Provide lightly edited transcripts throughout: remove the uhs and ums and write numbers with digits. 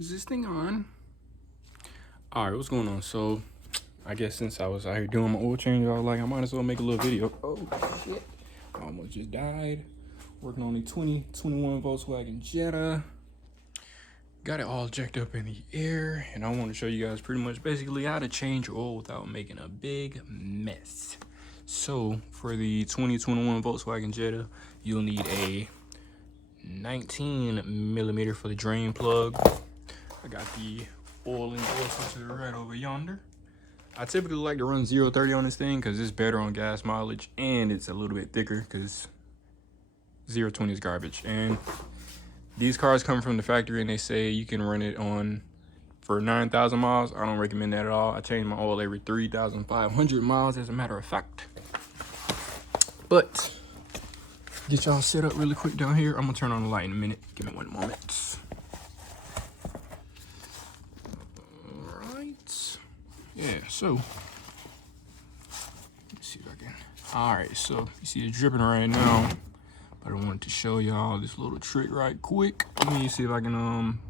Is this thing on? Alright, what's going on? So, I guess since I was out here doing my oil change, I was like, I might as well make a little video. Oh, shit. I almost just died. Working on the 2021 Volkswagen Jetta. Got it all jacked up in the air. And I want to show you guys pretty much basically how to change oil without making a big mess. So, for the 2021 Volkswagen Jetta, you'll need a 19 millimeter for the drain plug. I got the oil endorsement to the right over yonder. I typically like to run 0-30 on this thing because it's better on gas mileage and it's a little bit thicker because 0-20 is garbage. And these cars come from the factory and they say you can run it on for 9,000 miles. I don't recommend that at all. I change my oil every 3,500 miles as a matter of fact. But get y'all set up really quick down here. I'm gonna turn on the light in a minute. Give me one moment. Yeah, so let's see if I can. All right, so you see it dripping right now, but I wanted to show y'all this little trick right quick. Let me see if I can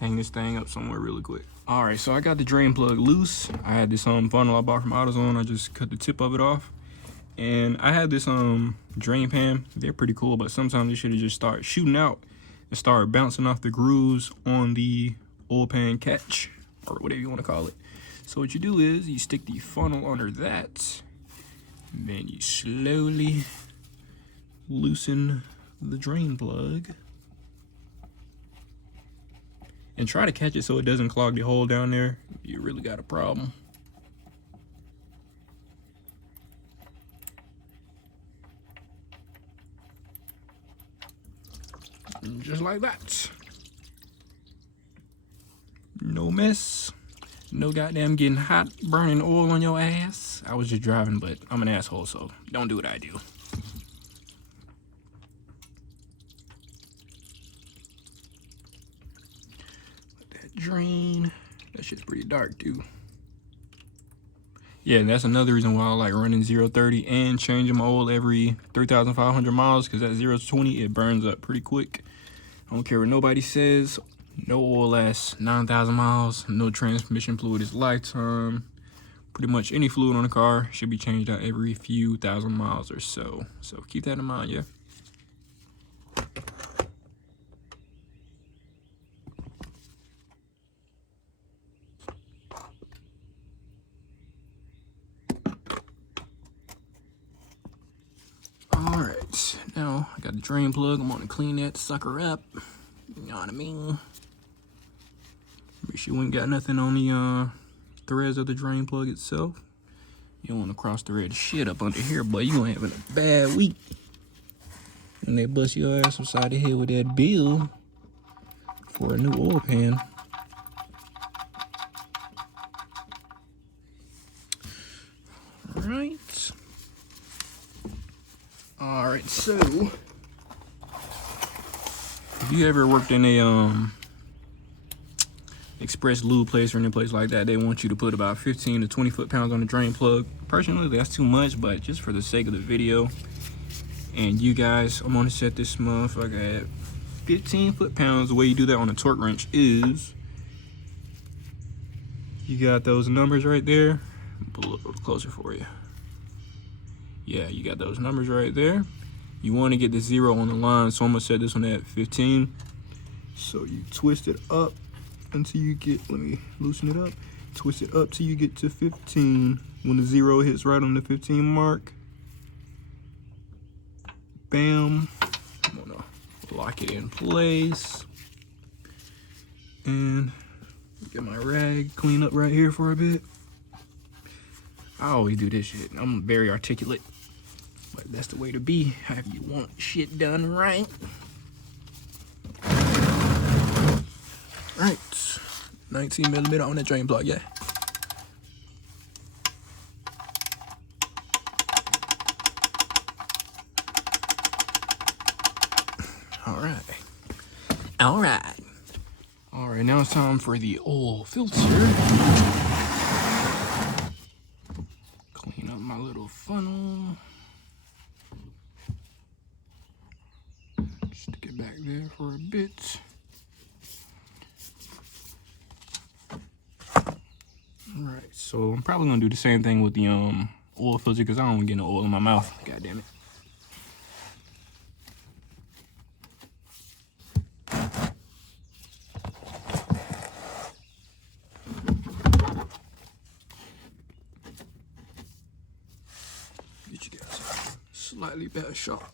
hang this thing up somewhere really quick. All right, so I got the drain plug loose. I had this funnel I bought from AutoZone. I just cut the tip of it off, and I had this drain pan. They're pretty cool, but sometimes they should have just started shooting out and start bouncing off the grooves on the oil pan catch or whatever you want to call it. So what you do is you stick the funnel under that, and then you slowly loosen the drain plug and try to catch it so it doesn't clog the hole down there. You really got a problem. And just like that. No mess. No goddamn getting hot, burning oil on your ass. I was just driving, but I'm an asshole, so don't do what I do. Let that drain. That shit's pretty dark, too. Yeah, and that's another reason why I like running 0-30 and changing my oil every 3,500 miles, because at 0-20, it burns up pretty quick. I don't care what nobody says. No oil lasts 9,000 miles. No transmission fluid is lifetime. Pretty much any fluid on a car should be changed out every few thousand miles or so. So keep that in mind, yeah. All right, now I got the drain plug. I'm gonna clean that sucker up. You know what I mean? Make sure you ain't got nothing on the threads of the drain plug itself. You don't want to cross thread shit up under here, but you gonna have a bad week. And they bust your ass upside the head with that bill for a new oil pan. All right, so if you ever worked in a express lube place or any place like that, they want you to put about 15 to 20 foot-pounds on the drain plug. Personally, that's too much, but just for the sake of the video and you guys, I'm gonna set this motherfucker at 15 foot-pounds. The way you do that on a torque wrench is you got those numbers right there. Pull a little closer for you. Yeah, you got those numbers right there. You want to get the 0 on the line, so I'm gonna set this one at 15. So you twist it up until you get, let me loosen it up. Twist it up till you get to 15. When the 0 hits right on the 15 mark, bam. I'm gonna lock it in place. And get my rag, clean up right here for a bit. I always do this shit. I'm very articulate, but that's the way to be if you want shit done right. Right, 19 millimeter on that drain plug, yeah. All right, now it's time for the oil filter. Clean up my little funnel. Stick it back there for a bit. So I'm probably gonna do the same thing with the oil filter because I don't want to get no oil in my mouth. God damn it. Get you guys a slightly better shot.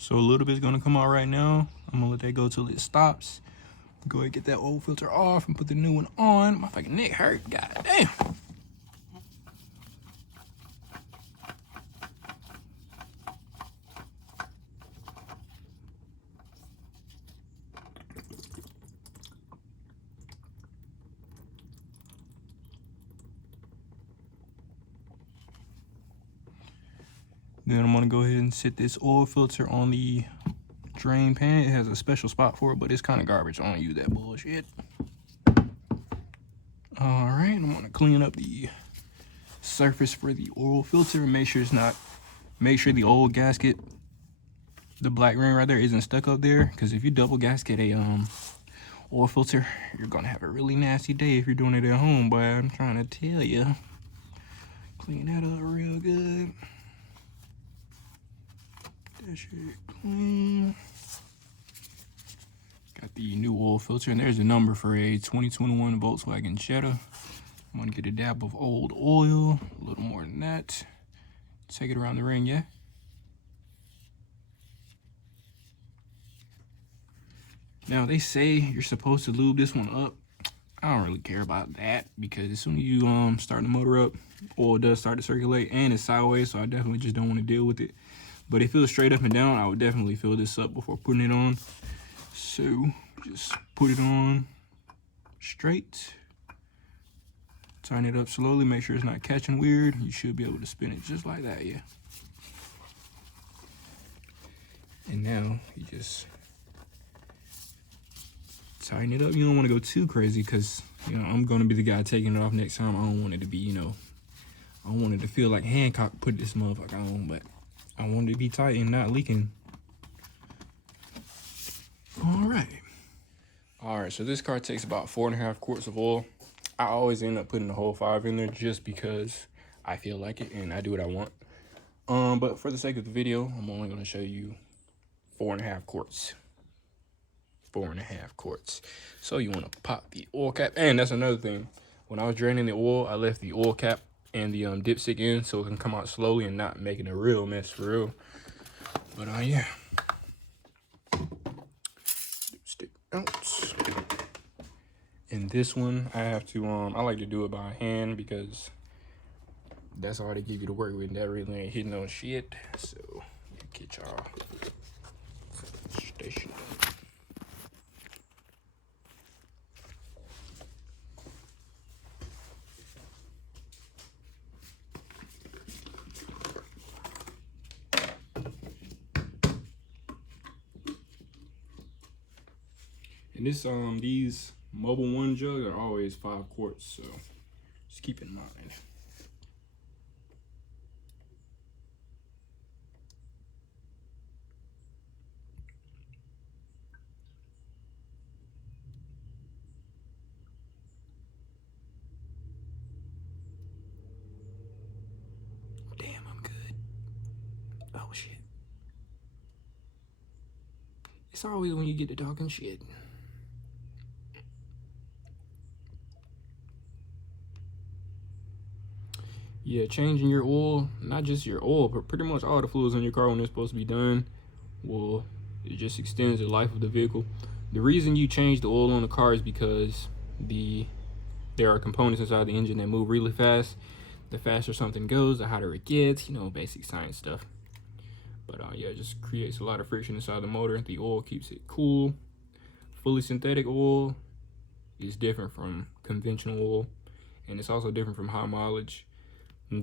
So a little bit's gonna come out right now. I'm gonna let that go till it stops. Go ahead and get that old filter off and put the new one on. My fucking neck hurt, god damn. Then I'm gonna go ahead and set this oil filter on the drain pan. It has a special spot for it, but it's kind of garbage. I don't use that bullshit. All right, I'm gonna clean up the surface for the oil filter and make sure the old gasket, the black ring right there, isn't stuck up there. Because if you double gasket a oil filter, you're gonna have a really nasty day if you're doing it at home, boy. I'm trying to tell you. Clean that up real good. That shit clean. Got the new oil filter, and there's a number for a 2021 Volkswagen Jetta. I'm gonna get a dab of old oil, a little more than that. Take it around the ring, yeah? Now, they say you're supposed to lube this one up. I don't really care about that because as soon as you start the motor up, oil does start to circulate and it's sideways, so I definitely just don't want to deal with it. But if it was straight up and down, I would definitely fill this up before putting it on. So just put it on straight. Turn it up slowly, make sure it's not catching weird. You should be able to spin it just like that, yeah. And now you just tighten it up. You don't want to go too crazy because, you know, I'm going to be the guy taking it off next time. I don't want it to be, you know, I want it to feel like Hancock put this motherfucker on, but I want it to be tight and not leaking. All right, so this car takes about 4.5 quarts of oil. I always end up putting the whole 5 in there just because I feel like it and I do what I want. But for the sake of the video, I'm only going to show you 4.5 quarts. 4.5 quarts. So you want to pop the oil cap. And that's another thing. When I was draining the oil, I left the oil cap and the dipstick in so it can come out slowly and not making a real mess for real. But yeah. Dipstick out. And this one, I have to, I like to do it by hand because that's all they give you to work with. That really ain't hitting on shit. So, get y'all station. And this, these Mobil 1 jugs are always 5 quarts, so just keep in mind. Damn, I'm good. Oh shit. It's always when you get to talking shit. Yeah, changing your oil, not just your oil, but pretty much all the fluids in your car when they're supposed to be done, well, it just extends the life of the vehicle. The reason you change the oil on the car is because there are components inside the engine that move really fast. The faster something goes, the hotter it gets, you know, basic science stuff. But yeah, it just creates a lot of friction inside the motor. The oil keeps it cool. Fully synthetic oil is different from conventional oil, and it's also different from high mileage. When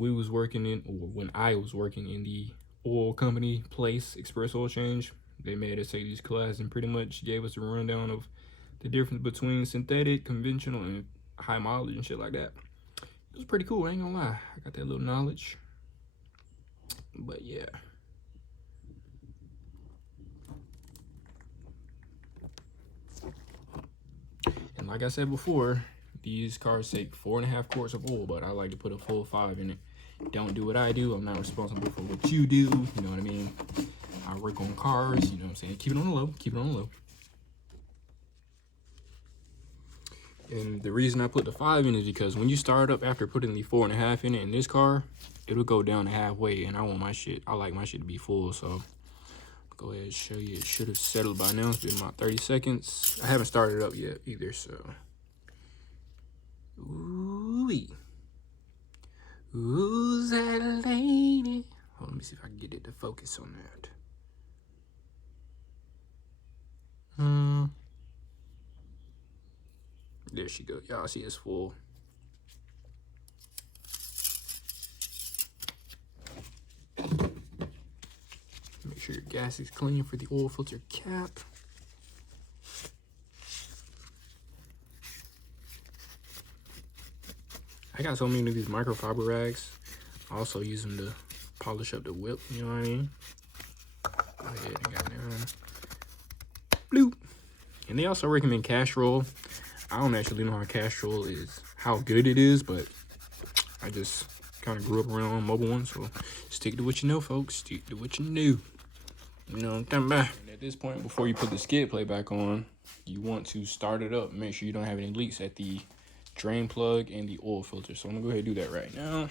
I was working in the oil company place, Express Oil Change, they made us take these classes and pretty much gave us a rundown of the difference between synthetic, conventional, and high mileage and shit like that. It was pretty cool, I ain't gonna lie. I got that little knowledge. But yeah. And like I said before, these cars take 4.5 quarts of oil, but I like to put a full 5 in it. Don't do what I do. I'm not responsible for what you do. You know what I mean? I work on cars, you know what I'm saying? Keep it on the low. Keep it on the low. And the reason I put the 5 in is because when you start up after putting the 4.5 in it in this car, it'll go down to halfway, and I want my shit, I like my shit to be full, so go ahead and show you. It should have settled by now. It's been about 30 seconds. I haven't started it up yet either, so. Ooh-wee. Who's that lady? Hold on, let me see if I can get it to focus on that. There she goes. Y'all see it's full. Make sure your gas is clean for the oil filter cap. I got so many of these microfiber rags. I also use them to polish up the whip, you know what I mean? Go ahead and got down. Bloop. And they also recommend Castrol. I don't actually know how Castrol is, how good it is, but I just kind of grew up around mobile ones, so stick to what you know, folks. Stick to what you knew. You know what I'm talking about? And at this point, before you put the skid plate back on, you want to start it up. Make sure you don't have any leaks at the drain plug and the oil filter. So I'm gonna go ahead and do that right now.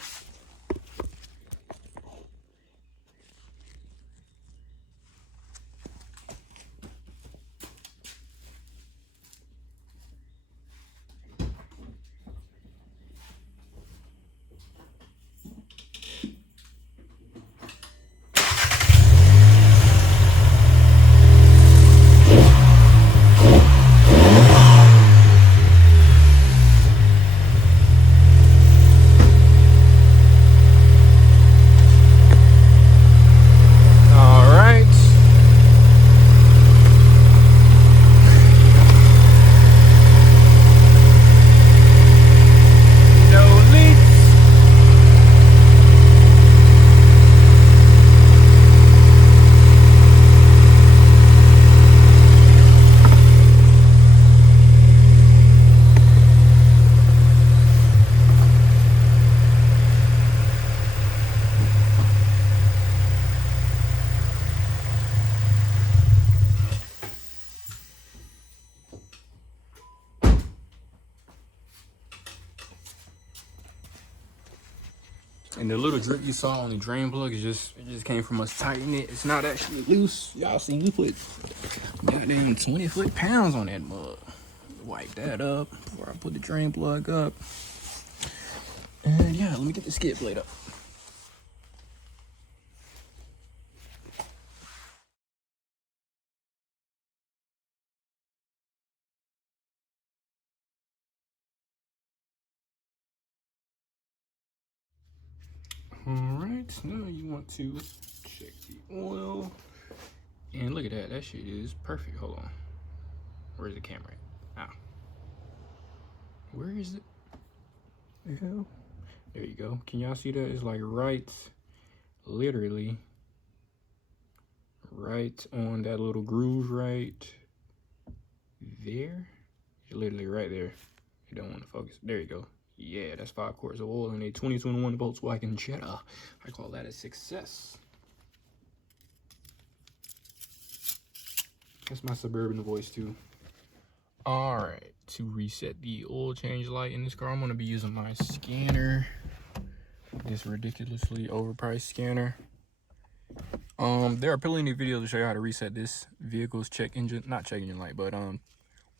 And the little drip you saw on the drain plug is it just came from us tightening it. It's not actually loose. Y'all seen me put goddamn 20 foot-pounds on that mug. Wipe that up before I put the drain plug up. And yeah, let me get the skid plate up. Alright, now you want to check the oil. And look at that, that shit is perfect. Hold on. Where's the camera at? Ah. Where is it? The hell? There you go. Can y'all see that? It's like right, literally, right on that little groove right there. Literally right there. You don't want to focus. There you go. Yeah, that's 5 quarts of oil in a 2021 Volkswagen Jetta. I call that a success. That's my suburban voice too. All right, to reset the oil change light in this car, I'm gonna be using my scanner. This ridiculously overpriced scanner. There are plenty of videos to show you how to reset this vehicle's not check engine light, but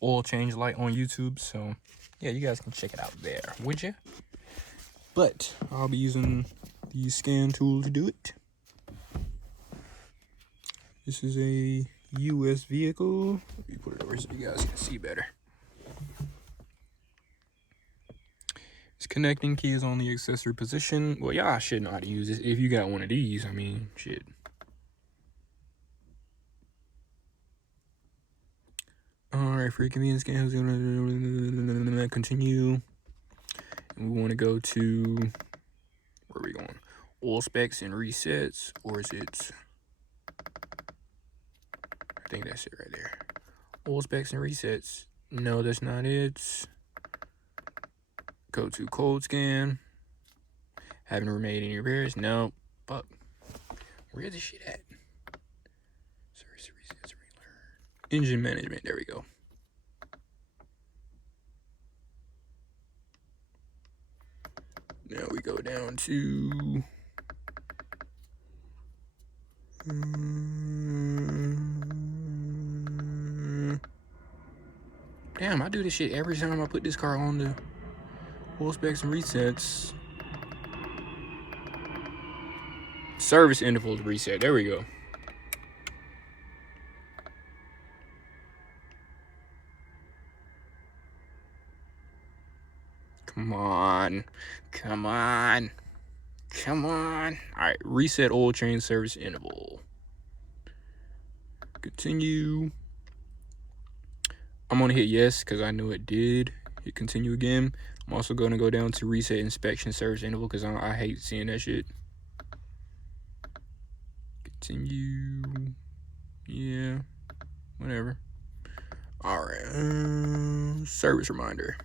oil change light on YouTube. So yeah, you guys can check it out there, would you? But I'll be using the scan tool to do it. This is a US vehicle. Let me put it over so you guys can see better. This connecting key is on the accessory position. Well, y'all should know how to use this if you got one of these. I mean, shit. Alright, right, free convenience scans. Continue. And we want to go to, where are we going? Oil specs and resets, or is it? I think that's it right there. Oil specs and resets. No, that's not it. Go to cold scan. Haven't made any repairs. No. Fuck. Where's the shit at? Service resets, relearn. Engine management. There we go. Now we go down to damn, I do this shit every time I put this car on the oil specs and resets. Service intervals reset. There we go. Come on. Come on. Come on. Alright, reset oil change service interval. Continue. I'm gonna hit yes because I know it did. Hit continue again. I'm also gonna go down to reset inspection service interval because I hate seeing that shit. Continue. Yeah. Whatever. Alright. Service reminder.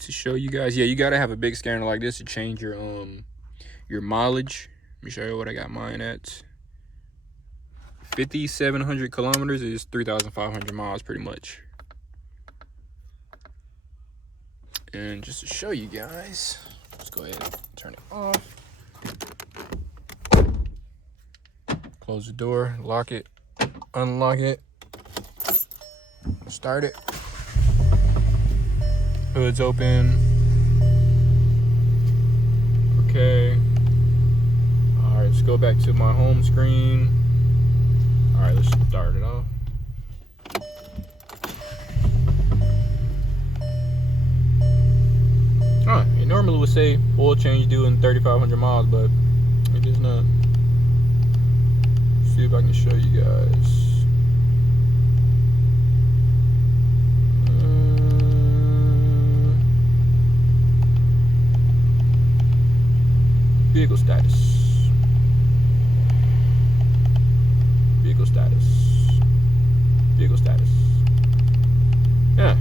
To show you guys, yeah, you gotta have a big scanner like this to change your mileage. Let me show you what I got mine at. 5,700 kilometers is 3,500 miles pretty much. And just to show you guys, let's go ahead and turn it off. Close the door, lock it, unlock it, start it. Hood's open. Okay. Alright, let's go back to my home screen. Alright, let's start it off. It normally would say oil change due in 3,500 miles, but it is not. Let's see if I can show you guys. Vehicle status. Vehicle status. Vehicle status. Yeah.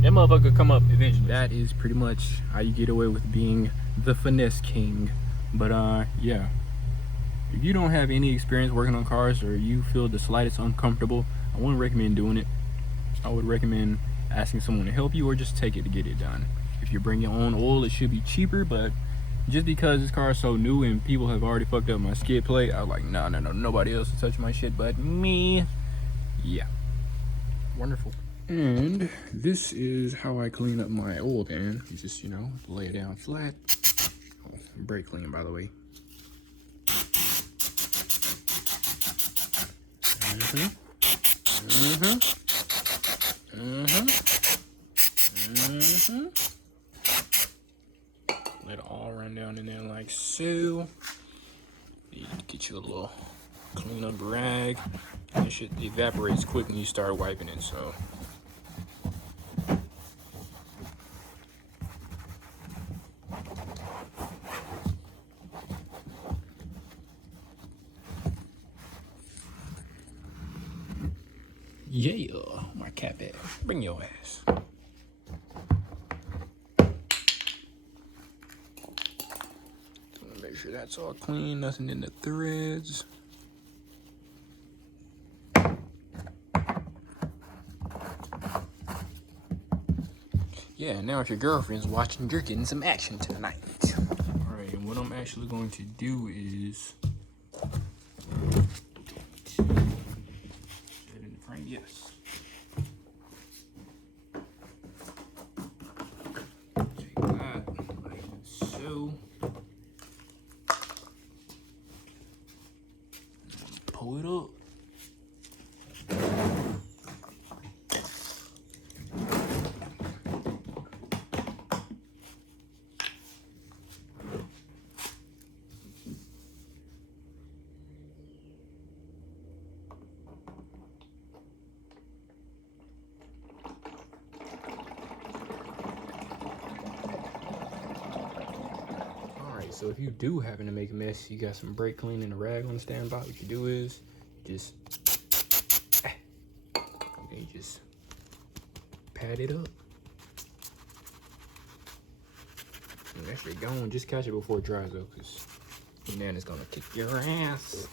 That motherfucker come up eventually. That is pretty much how you get away with being the finesse king. But yeah. If you don't have any experience working on cars or you feel the slightest uncomfortable, I wouldn't recommend doing it. I would recommend asking someone to help you or just take it to get it done. If you bring your own oil, it should be cheaper, but just because this car is so new and people have already fucked up my skid plate, I was like, no, nobody else will touch my shit but me. Yeah. Wonderful. And this is how I clean up my oil pan. You just, lay it down flat. Oh, brake clean, by the way. Let it all run down in there like so. You get you a little clean up rag. And it shit evaporates quick when you start wiping it, so. Yeah, my cap at. Bring your ass. Make sure that's all clean, nothing in the threads. Yeah, now if your girlfriend's watching, you're getting some action tonight. Alright, and what I'm actually going to do is set in the frame, yes. Take that like so. Pull it up. So if you do happen to make a mess, you got some brake clean and a rag on standby. What you do is just and you just pat it up. And that shit gone. Just catch it before it dries up, cause then it's gonna kick your ass.